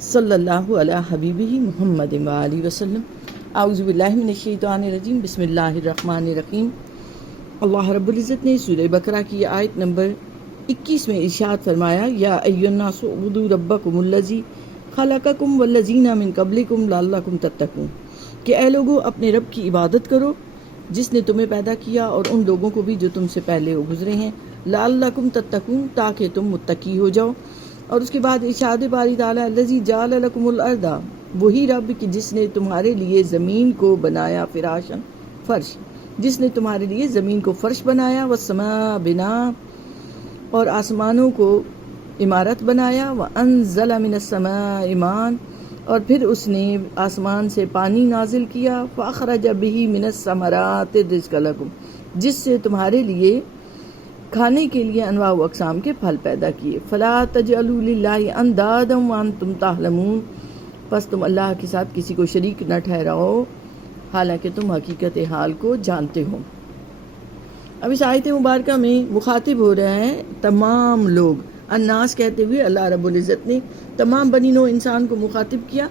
صلی اللہ علیہ حبیبہ محمد وآلہ وسلم۔ اعوذ باللہ من الشیطان الرجیم، بسم اللہ الرحمن الرحیم۔ اللہ رب العزت نے سورہ بقرہ کی آیت نمبر 21 میں ارشاد فرمایا، یا ایھا الناس اعبدوا ربکم الذی خلقکم والذین من قبلکم لعلکم تتقون، کہ اے لوگو اپنے رب کی عبادت کرو جس نے تمہیں پیدا کیا اور ان لوگوں کو بھی جو تم سے پہلے گزرے ہیں، لعلکم تتقون، تاکہ تم متقی ہو جاؤ۔ اور اس کے بعد ارشاد باری تعالیٰ، الذی جعل لکم الارض، وہی رب کہ جس نے تمہارے لیے زمین کو بنایا فراشن، فرش، جس نے تمہارے لیے زمین کو فرش بنایا، والسماء بنا، اور آسمانوں کو عمارت بنایا، وانزل من السماء ماء، اور پھر اس نے آسمان سے پانی نازل کیا، فاخرج به من الثمرات رزقا لکم، جس سے تمہارے لیے کھانے کے لیے انواع و اقسام کے پھل پیدا کیے، فلا تجعلوا للہ اندادا وانتم تعلمون، پس تم اللہ کے ساتھ کسی کو شریک نہ ٹھہراؤ حالانکہ تم حقیقت حال کو جانتے ہو۔ اب اس آیت مبارکہ میں مخاطب ہو رہے ہیں تمام لوگ، الناس کہتے ہوئے اللہ رب العزت نے تمام بنی نوع انسان کو مخاطب کیا۔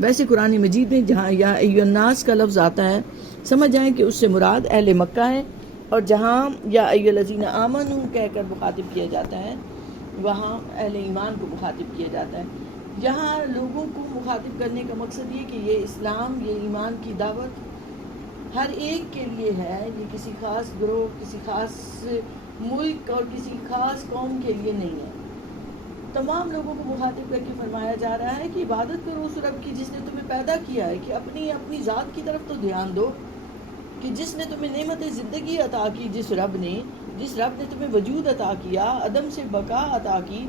ویسے قرآن مجید میں جہاں یا ایھا الناس کا لفظ آتا ہے سمجھ جائیں کہ اس سے مراد اہل مکہ ہے، اور جہاں یا ایھا الذین آمنوا کہہ کر مخاطب کیا جاتا ہے وہاں اہل ایمان کو مخاطب کیا جاتا ہے۔ یہاں لوگوں کو مخاطب کرنے کا مقصد یہ کہ یہ اسلام، یہ ایمان کی دعوت ہر ایک کے لیے ہے، یہ کسی خاص گروہ، کسی خاص ملک اور کسی خاص قوم کے لیے نہیں ہے۔ تمام لوگوں کو مخاطب کر کے فرمایا جا رہا ہے کہ عبادت کرو اس رب کی جس نے تمہیں پیدا کیا ہے، کہ اپنی ذات کی طرف تو دھیان دو، کہ جس نے تمہیں نعمت زندگی عطا کی، جس رب نے تمہیں وجود عطا کیا، عدم سے بقا عطا کی،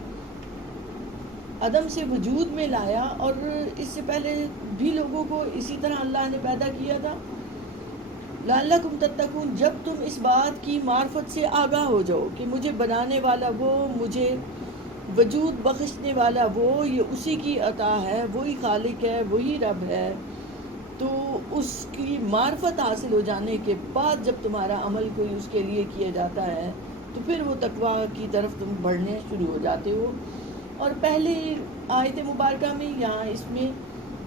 عدم سے وجود میں لایا، اور اس سے پہلے بھی لوگوں کو اسی طرح اللہ نے پیدا کیا تھا۔ لعلکم تتقون، جب تم اس بات کی معرفت سے آگاہ ہو جاؤ کہ مجھے بنانے والا وہ، مجھے وجود بخشنے والا وہ، یہ اسی کی عطا ہے، وہی خالق ہے، وہی رب ہے، تو اس کی معرفت حاصل ہو جانے کے بعد جب تمہارا عمل کوئی اس کے لیے کیا جاتا ہے تو پھر وہ تقویٰ کی طرف تم بڑھنے شروع ہو جاتے ہو۔ اور پہلے آیت مبارکہ میں یہاں اس میں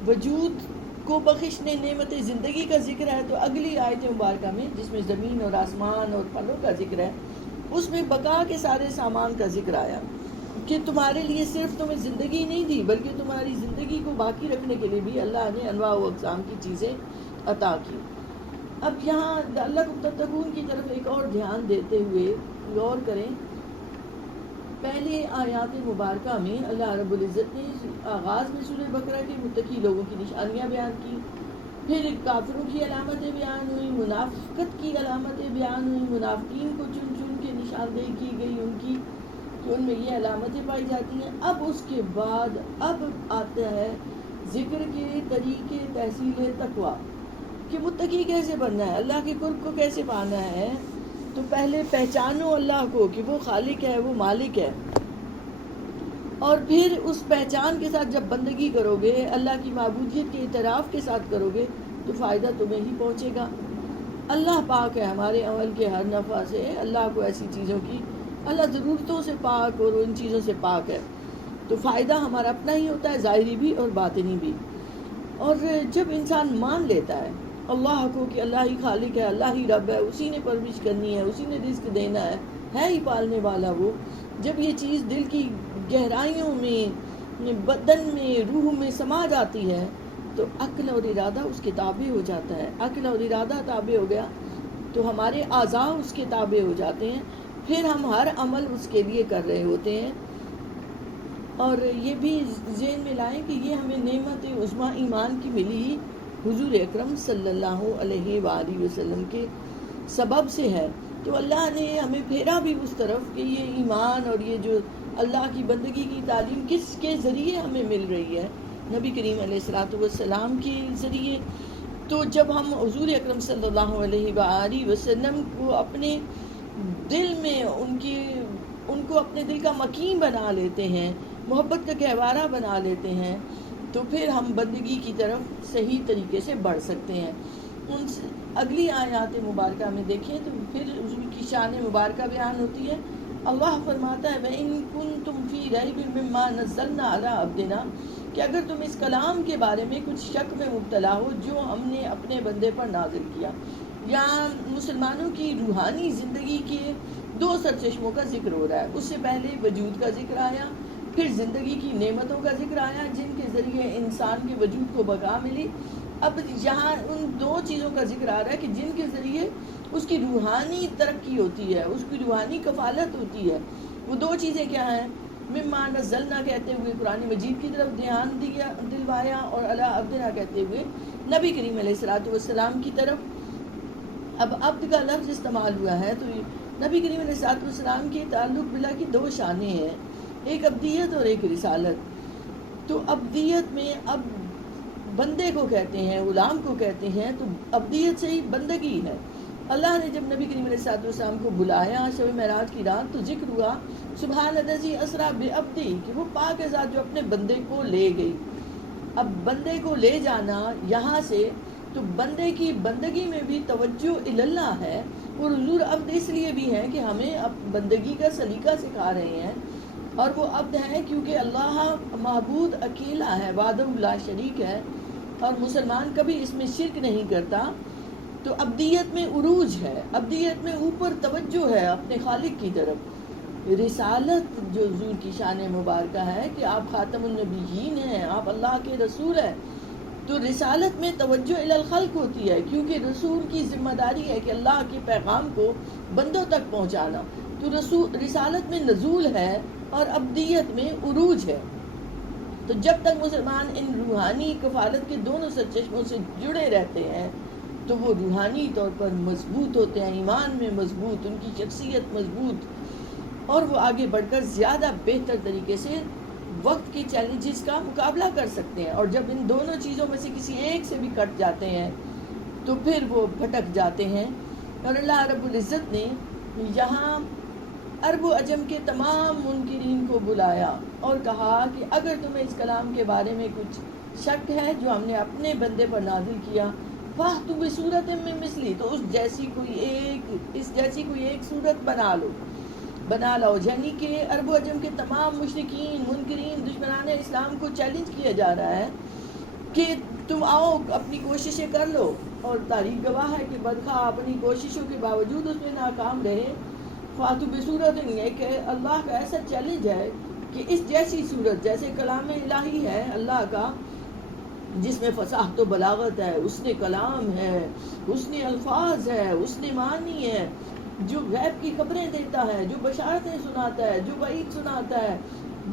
وجود کو بخشنے، نعمت زندگی کا ذکر ہے، تو اگلی آیت مبارکہ میں جس میں زمین اور آسمان اور پھلوں کا ذکر ہے اس میں بقا کے سارے سامان کا ذکر آیا، کہ تمہارے لیے صرف تمہیں زندگی نہیں دی بلکہ تمہاری زندگی کو باقی رکھنے کے لیے بھی اللہ نے انواع و اقسام کی چیزیں عطا کی۔ اب یہاں لعلکم تتقون کی طرف ایک اور دھیان دیتے ہوئے غور کریں، پہلے آیات مبارکہ میں اللہ رب العزت نے آغاز میں سورہ بقرہ کے متقی لوگوں کی نشانیاں بیان کی، پھر کافروں کی علامتیں بیان ہوئی، منافقت کی علامتیں بیان ہوئی، منافقین کو چن چن کے نشاندہی کی گئی ان کی، کہ ان میں یہ علامتیں پائی جاتی ہیں۔ اب اس کے بعد اب آتا ہے ذکر کے طریقے تحصیل تقویٰ، کہ متقی کیسے بننا ہے، اللہ کے قرب کو کیسے پانا ہے۔ تو پہلے پہچانو اللہ کو کہ وہ خالق ہے، وہ مالک ہے، اور پھر اس پہچان کے ساتھ جب بندگی کرو گے، اللہ کی معبودیت کے اعتراف کے ساتھ کرو گے تو فائدہ تمہیں ہی پہنچے گا۔ اللہ پاک ہے ہمارے عمل کے ہر نفع سے، اللہ کو ایسی چیزوں کی، اللہ ضرورتوں سے پاک اور ان چیزوں سے پاک ہے، تو فائدہ ہمارا اپنا ہی ہوتا ہے، ظاہری بھی اور باطنی بھی۔ اور جب انسان مان لیتا ہے اللہ کو کہ اللہ ہی خالق ہے، اللہ ہی رب ہے، اسی نے پرورش کرنی ہے، اسی نے رزق دینا ہے ہی پالنے والا وہ، جب یہ چیز دل کی گہرائیوں میں، بدن میں، روح میں سما جاتی ہے تو عقل اور ارادہ اس کے تابع ہو جاتا ہے۔ عقل اور ارادہ تابع ہو گیا تو ہمارے اعضاء اس کے تابع ہو جاتے ہیں، پھر ہم ہر عمل اس کے لیے کر رہے ہوتے ہیں۔ اور یہ بھی ذہن میں لائیں کہ یہ ہمیں نعمت عظمیٰ ایمان کی ملی حضور اکرم صلی اللہ علیہ وآلہ وسلم کے سبب سے ہے، تو اللہ نے ہمیں پھیرا بھی اس طرف کہ یہ ایمان اور یہ جو اللہ کی بندگی کی تعلیم کس کے ذریعے ہمیں مل رہی ہے، نبی کریم علیہ الصلوۃ والسلام کے ذریعے۔ تو جب ہم حضور اکرم صلی اللہ علیہ وآلہ وسلم کو اپنے دل میں ان کو اپنے دل کا مکین بنا لیتے ہیں، محبت کا گہوارہ بنا لیتے ہیں، تو پھر ہم بندگی کی طرف صحیح طریقے سے بڑھ سکتے ہیں۔ اگلی آیات مبارکہ میں دیکھیں تو پھر حضور کی شان مبارکہ بیان ہوتی ہے۔ اللہ فرماتا ہے وَإِن كُنتُمْ فِي رَيْبٍ مِّمَّا نَزَّلْنَا عَلَىٰ عَبْدِنَا، کہ اگر تم اس کلام کے بارے میں کچھ شک میں مبتلا ہو جو ہم نے اپنے بندے پر نازل کیا. یہاں مسلمانوں کی روحانی زندگی کے 2 سرچشموں کا ذکر ہو رہا ہے. اس سے پہلے وجود کا ذکر آیا، پھر زندگی کی نعمتوں کا ذکر آیا جن کے ذریعے انسان کے وجود کو بقا ملی. اب یہاں ان 2 چیزوں کا ذکر آ رہا ہے کہ جن کے ذریعے اس کی روحانی ترقی ہوتی ہے، اس کی روحانی کفالت ہوتی ہے. وہ 2 چیزیں کیا ہیں؟ مما نزلنا کہتے ہوئے قرآن مجید کی طرف دھیان دلوایا، اور علی عبدنا کہتے ہوئے نبی کریم علیہ الصلوۃ والسلام کی طرف. اب عبد کا لفظ استعمال ہوا ہے تو نبی کریم علیہ الصلوۃ والسلام کے تعلق بلا کی 2 شانیں ہیں، ایک عبدیت اور ایک رسالت. تو عبدیت میں اب بندے کو کہتے ہیں، غلام کو کہتے ہیں، تو عبدیت سے ہی بندگی ہے. اللہ نے جب نبی کریم علیہ الصلوۃ والسلام کو بلایا شب معراج کی رات تو ذکر ہوا سبحان الذی اسریٰ بعبدہ، کہ وہ پاک ہے ذات جو اپنے بندے کو لے گئی. اب بندے کو لے جانا یہاں سے تو بندے کی بندگی میں بھی توجہ اللہ ہے، اور حضور عبد اس لیے بھی ہیں کہ ہمیں اب بندگی کا سلیقہ سکھا رہے ہیں. اور وہ عبد ہیں کیونکہ اللہ معبود اکیلا ہے، وحدہ لا شریک ہے، اور مسلمان کبھی اس میں شرک نہیں کرتا. تو عبدیت میں عروج ہے، عبدیت میں اوپر توجہ ہے اپنے خالق کی طرف. رسالت جو حضور کی شان مبارکہ ہے کہ آپ خاتم النبیین ہیں، آپ اللہ کے رسول ہیں. تو رسالت میں توجہ الی الخلق ہوتی ہے کیونکہ رسول کی ذمہ داری ہے کہ اللہ کے پیغام کو بندوں تک پہنچانا. تو رسالت میں نزول ہے اور عبدیت میں عروج ہے. تو جب تک مسلمان ان روحانی کفالت کے دونوں سرچشموں سے جڑے رہتے ہیں تو وہ روحانی طور پر مضبوط ہوتے ہیں، ایمان میں مضبوط، ان کی شخصیت مضبوط، اور وہ آگے بڑھ کر زیادہ بہتر طریقے سے وقت کے چیلنجز کا مقابلہ کر سکتے ہیں. اور جب ان دونوں چیزوں میں سے کسی ایک سے بھی کٹ جاتے ہیں تو پھر وہ بھٹک جاتے ہیں. اور اللہ رب العزت نے یہاں عرب و عجم کے تمام منکرین کو بلایا اور کہا کہ اگر تمہیں اس کلام کے بارے میں کچھ شک ہے جو ہم نے اپنے بندے پر نازل کیا، فَأْتُوا بِسُورَةٍ مِّن مِّثْلِهِ، تو اس جیسی کوئی ایک صورت بنا لو. یعنی کہ عرب و عجم کے تمام مشرکین، منکرین، دشمنان اسلام کو چیلنج کیا جا رہا ہے کہ تم آؤ اپنی کوششیں کر لو. اور تاریخ گواہ ہے کہ بدخواہ اپنی کوششوں کے باوجود اس میں ناکام رہے. فَأْتُوا بِسُورَةٍ، ایک اللہ کا ایسا چیلنج ہے کہ اس جیسی صورت جیسے کلام الہی ہے اللہ کا، جس میں فصاحت و بلاغت ہے، اس نے کلام ہے، اس نے الفاظ ہے، اس نے معنی ہے، جو غیب کی خبریں دیتا ہے، جو بشارتیں سناتا ہے، جو وعید سناتا ہے،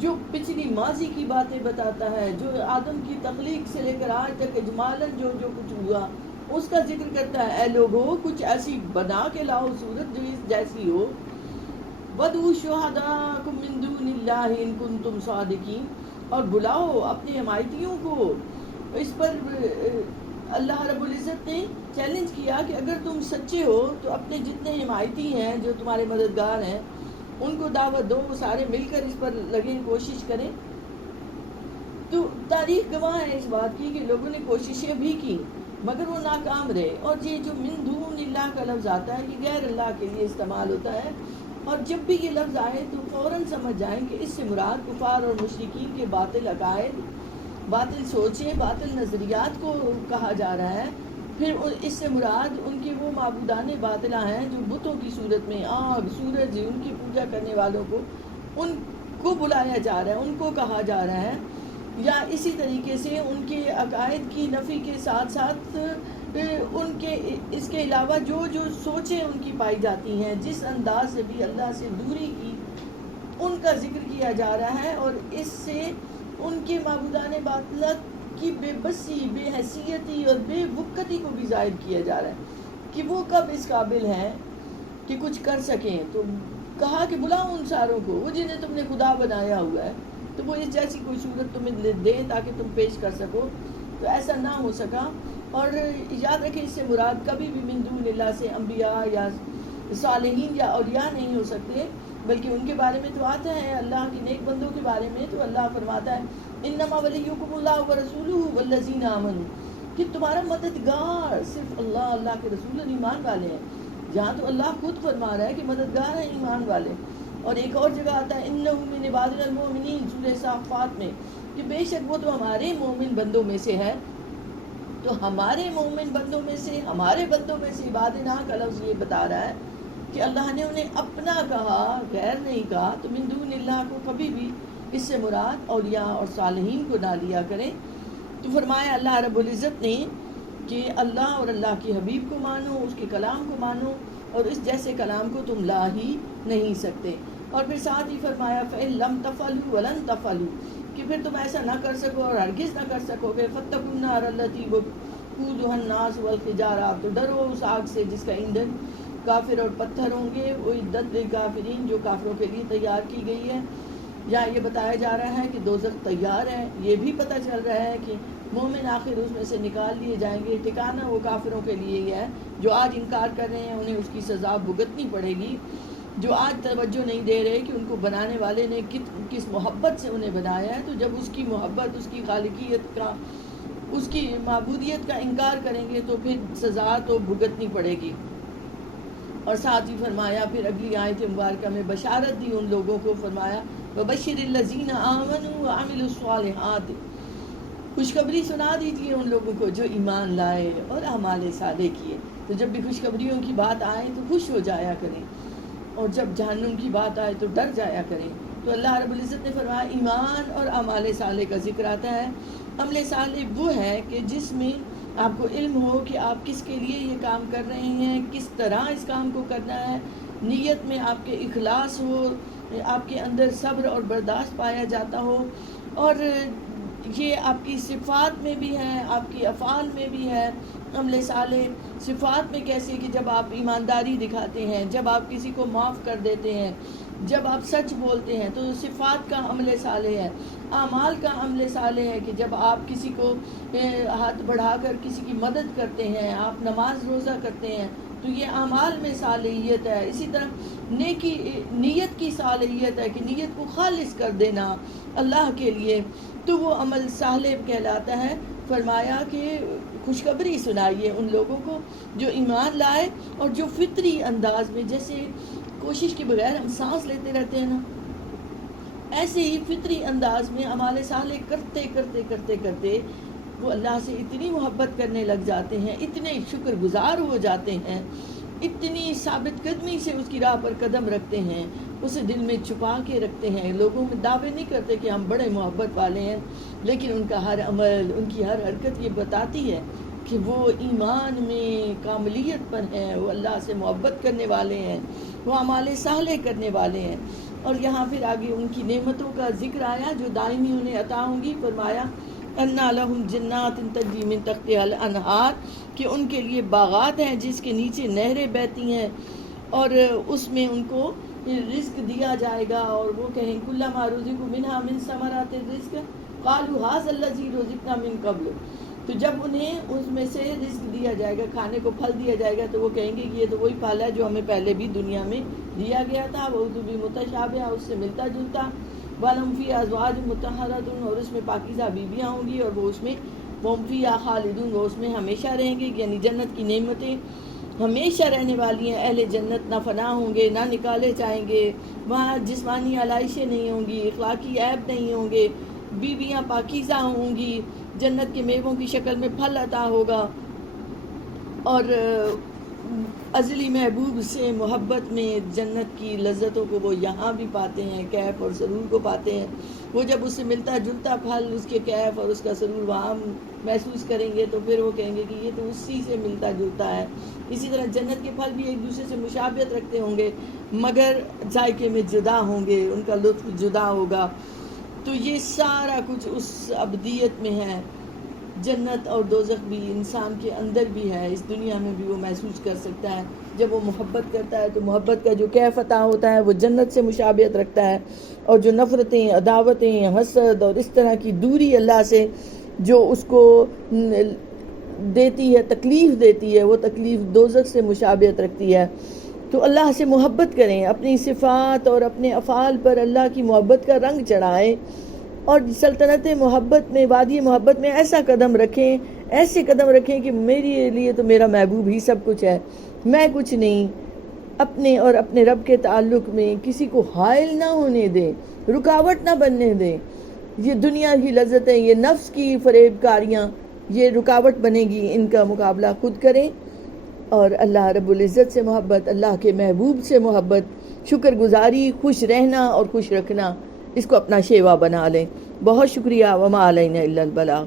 جو پچھلی ماضی کی باتیں بتاتا ہے، جو آدم کی تخلیق سے لے کر آج تک اجمالاً جو کچھ ہوا اس کا ذکر کرتا ہے. اے لوگو کچھ ایسی بنا کے لاؤ صورت جو اس جیسی ہو. وَادْعُوا شُهَدَاءَكُم مِّن دُونِ اللَّهِ إِن كُنتُمْ صَادِقِينَ، اور بلاؤ اپنے حمایتیوں کو. اس پر اللہ رب العزت نے چیلنج کیا کہ اگر تم سچے ہو تو اپنے جتنے حمایتی ہیں جو تمہارے مددگار ہیں ان کو دعوت دو، وہ سارے مل کر اس پر لگیں، کوشش کریں. تو تاریخ گواہ ہے اس بات کی کہ لوگوں نے کوششیں بھی کی مگر وہ ناکام رہے. اور یہ جو من دون اللہ کا لفظ آتا ہے یہ غیر اللہ کے لیے استعمال ہوتا ہے، اور جب بھی یہ لفظ آئے تو فوراً سمجھ جائیں کہ اس سے مراد کفار اور مشرکین کے باطل عقائد، باطل سوچیں، باطل نظریات کو کہا جا رہا ہے. پھر اس سے مراد ان کے وہ معبودان باطلہ ہیں جو بتوں کی صورت میں آگ، سورج، ان کی پوجا کرنے والوں کو ان کو بلایا جا رہا ہے، ان کو کہا جا رہا ہے. یا اسی طریقے سے ان کے عقائد کی نفی کے ساتھ ساتھ ان کے اس کے علاوہ جو سوچیں ان کی پائی جاتی ہیں، جس انداز سے بھی اللہ سے دوری کی ان کا ذکر کیا جا رہا ہے. اور اس سے ان کے معبودان باطلہ کی بے بسی، بے حیثیتی اور بے وقتی کو بھی ظاہر کیا جا رہا ہے کہ وہ کب اس قابل ہیں کہ کچھ کر سکیں. تو کہا کہ بلاؤ ان ساروں کو، وہ جنہیں تم نے خدا بنایا ہوا ہے، تو وہ اس جیسی کوئی صورت تمہیں دیں تاکہ تم پیش کر سکو. تو ایسا نہ ہو سکا. اور یاد رکھیں اس سے مراد کبھی بھی من دون اللہ سے انبیاء یا صالحین یا اولیاء نہیں ہو سکتے، بلکہ ان کے بارے میں تو آتا ہے اللہ کے نیک بندوں کے بارے میں تو اللہ فرماتا ہے انما ولیکم اللہ ورسولہ والذین آمنوا، کہ تمہارا مددگار صرف اللہ، اللہ کے رسول اور ایمان والے ہیں. جہاں تو اللہ خود فرما رہا ہے کہ مددگار ہیں ایمان والے. اور ایک اور جگہ آتا ہے انہ من عبادنا المؤمنین، سورہ صافات میں کہ بے شک وہ تو ہمارے مومن بندوں میں سے ہے. تو ہمارے مومن بندوں میں سے، ہمارے بندوں میں سے عبادنا کا لفظ یہ بتا رہا ہے کہ اللہ نے انہیں اپنا کہا، غیر نہیں کہا. تو من دون اللہ کو کبھی بھی اس سے مراد اولیاء اور صالحین کو نہ لیا کریں. تو فرمایا اللہ رب العزت نے کہ اللہ اور اللہ کے حبیب کو مانو، اس کے کلام کو مانو، اور اس جیسے کلام کو تم لا ہی نہیں سکتے. اور پھر ساتھ ہی فرمایا فَإِن لَمْ تَفْعَلُوا وَلَن تَفْعَلُوا، کہ پھر تم ایسا نہ کر سکو اور ہرگز نہ کر سکو گے. فَاتَّقُوا النَّارَ الَّتِي وَقُودُهَا النَّاسُ وَالْحِجَارَةُ، تو ڈرو اس آگ سے جس کا ایندھن کافر اور پتھر ہوں گے. اعدت للکافرین، جو کافروں کے لیے تیار کی گئی ہے. یا یہ بتایا جا رہا ہے کہ دوزخ تیار ہے. یہ بھی پتہ چل رہا ہے کہ مومن آخر اس میں سے نکال لیے جائیں گے. ٹھکانہ وہ کافروں کے لیے ہی ہے جو آج انکار کر رہے ہیں، انہیں اس کی سزا بھگتنی پڑے گی. جو آج توجہ نہیں دے رہے کہ ان کو بنانے والے نے کس محبت سے انہیں بنایا ہے، تو جب اس کی محبت، اس کی خالقیت کا، اس کی معبودیت کا انکار کریں گے تو پھر سزا تو بھگتنی پڑے گی. اور ساتھ ہی فرمایا پھر اگلی آیت مبارکہ میں بشارت دی ان لوگوں کو. فرمایا وَبَشِّرِ الَّذِينَ آمَنُوا وَعَمِلُوا الصَّالِحَاتِ، خوشخبری سنا دیجیے ان لوگوں کو جو ایمان لائے اور اعمال صالح کیے. تو جب بھی خوشخبریوں کی بات آئے تو خوش ہو جایا کریں، اور جب جہنم کی بات آئے تو ڈر جایا کریں. تو اللہ رب العزت نے فرمایا ایمان اور اعمال صالح کا ذکر آتا ہے. عمل صالح وہ ہے کہ جس میں آپ کو علم ہو کہ آپ کس کے لیے یہ کام کر رہے ہیں، کس طرح اس کام کو کرنا ہے، نیت میں آپ کے اخلاص ہو، آپ کے اندر صبر اور برداشت پایا جاتا ہو. اور یہ آپ کی صفات میں بھی ہے، آپ کی افعال میں بھی ہے. عمل صالح صفات میں کیسے کہ جب آپ ایمانداری دکھاتے ہیں، جب آپ کسی کو معاف کر دیتے ہیں، جب آپ سچ بولتے ہیں، تو صفات کا عمل صالح ہے. اعمال کا عمل صالح ہے کہ جب آپ کسی کو ہاتھ بڑھا کر کسی کی مدد کرتے ہیں، آپ نماز روزہ کرتے ہیں، تو یہ اعمال میں صالحیت ہے. اسی طرح نیت کی صالحیت ہے کہ نیت کو خالص کر دینا اللہ کے لیے، تو وہ عمل صالح کہلاتا ہے. فرمایا کہ خوشخبری سنائیے ان لوگوں کو جو ایمان لائے اور جو فطری انداز میں، جیسے کوشش کے بغیر ہم سانس لیتے رہتے ہیں نا، ایسے ہی فطری انداز میں اعمال صالح کرتے کرتے کرتے کرتے وہ اللہ سے اتنی محبت کرنے لگ جاتے ہیں، اتنے شکر گزار ہو جاتے ہیں، اتنی ثابت قدمی سے اس کی راہ پر قدم رکھتے ہیں، اسے دل میں چھپا کے رکھتے ہیں. لوگوں میں دعوے نہیں کرتے کہ ہم بڑے محبت والے ہیں، لیکن ان کا ہر عمل، ان کی ہر حرکت یہ بتاتی ہے کہ وہ ایمان میں کاملیت پر ہیں، وہ اللہ سے محبت کرنے والے ہیں، وہ اعمال صالح کرنے والے ہیں. اور یہاں پھر آگے ان کی نعمتوں کا ذکر آیا جو دائمی انہیں عطا ہوں گی. فرمایا انا لہم جنات تجری من تحتہا الانہار، کہ ان کے لیے باغات ہیں جس کے نیچے نہریں بہتی ہیں، اور اس میں ان کو رزق دیا جائے گا. اور وہ کہیں کلما رزقوا منہا من ثمرات الرزق قالوا ھذا الذی رزقنا من قبل، تو جب انہیں اس میں سے رزق دیا جائے گا، کھانے کو پھل دیا جائے گا، تو وہ کہیں گے کہ یہ تو وہی پھل ہے جو ہمیں پہلے بھی دنیا میں دیا گیا تھا. وہ تو بھی متشابہ، اس سے ملتا جلتا. وَلَهُمْ فِيهَا أَزْوَاجٌ مُطَهَّرَةٌ، اور اس میں پاکیزہ بیویاں ہوں گی، اور وہ اس میں وَهُمْ فِيهَا خَالِدُونَ، وہ اس میں ہمیشہ رہیں گے. یعنی جنت کی نعمتیں ہمیشہ رہنے والی ہیں. اہل جنت نہ فنا ہوں گے، نہ نکالے جائیں گے. وہاں جسمانی علائشیں نہیں ہوں گی، اخلاقی عیب نہیں ہوں گے، بیویاں پاکیزہ ہوں گی، جنت کے میووں کی شکل میں پھل عطا ہوگا. اور ازلی محبوب سے محبت میں جنت کی لذتوں کو وہ یہاں بھی پاتے ہیں، کیف اور سرور کو پاتے ہیں. وہ جب اس سے ملتا جلتا پھل، اس کے کیف اور اس کا سرور وہاں محسوس کریں گے تو پھر وہ کہیں گے کہ یہ تو اسی سے ملتا جلتا ہے. اسی طرح جنت کے پھل بھی ایک دوسرے سے مشابہت رکھتے ہوں گے، مگر ذائقے میں جدا ہوں گے، ان کا لطف جدا ہوگا. تو یہ سارا کچھ اس ابدیت میں ہے. جنت اور دوزخ بھی انسان کے اندر بھی ہے، اس دنیا میں بھی وہ محسوس کر سکتا ہے. جب وہ محبت کرتا ہے تو محبت کا جو کیف عطا ہوتا ہے وہ جنت سے مشابہت رکھتا ہے. اور جو نفرتیں، عداوتیں، حسد اور اس طرح کی دوری اللہ سے جو اس کو دیتی ہے، تکلیف دیتی ہے، وہ تکلیف دوزخ سے مشابہت رکھتی ہے. تو اللہ سے محبت کریں، اپنی صفات اور اپنے افعال پر اللہ کی محبت کا رنگ چڑھائیں، اور سلطنت محبت میں، وادی محبت میں ایسا قدم رکھیں، ایسے قدم رکھیں کہ میرے لیے تو میرا محبوب ہی سب کچھ ہے، میں کچھ نہیں. اپنے اور اپنے رب کے تعلق میں کسی کو حائل نہ ہونے دیں، رکاوٹ نہ بننے دیں. یہ دنیا کی لذتیں، یہ نفس کی فریب کاریاں، یہ رکاوٹ بنے گی، ان کا مقابلہ خود کریں، اور اللہ رب العزت سے محبت، اللہ کے محبوب سے محبت، شکر گزاری، خوش رہنا اور خوش رکھنا، اس کو اپنا شیوا بنا لیں۔ بہت شکریہ، وما علینا الا البلاغ۔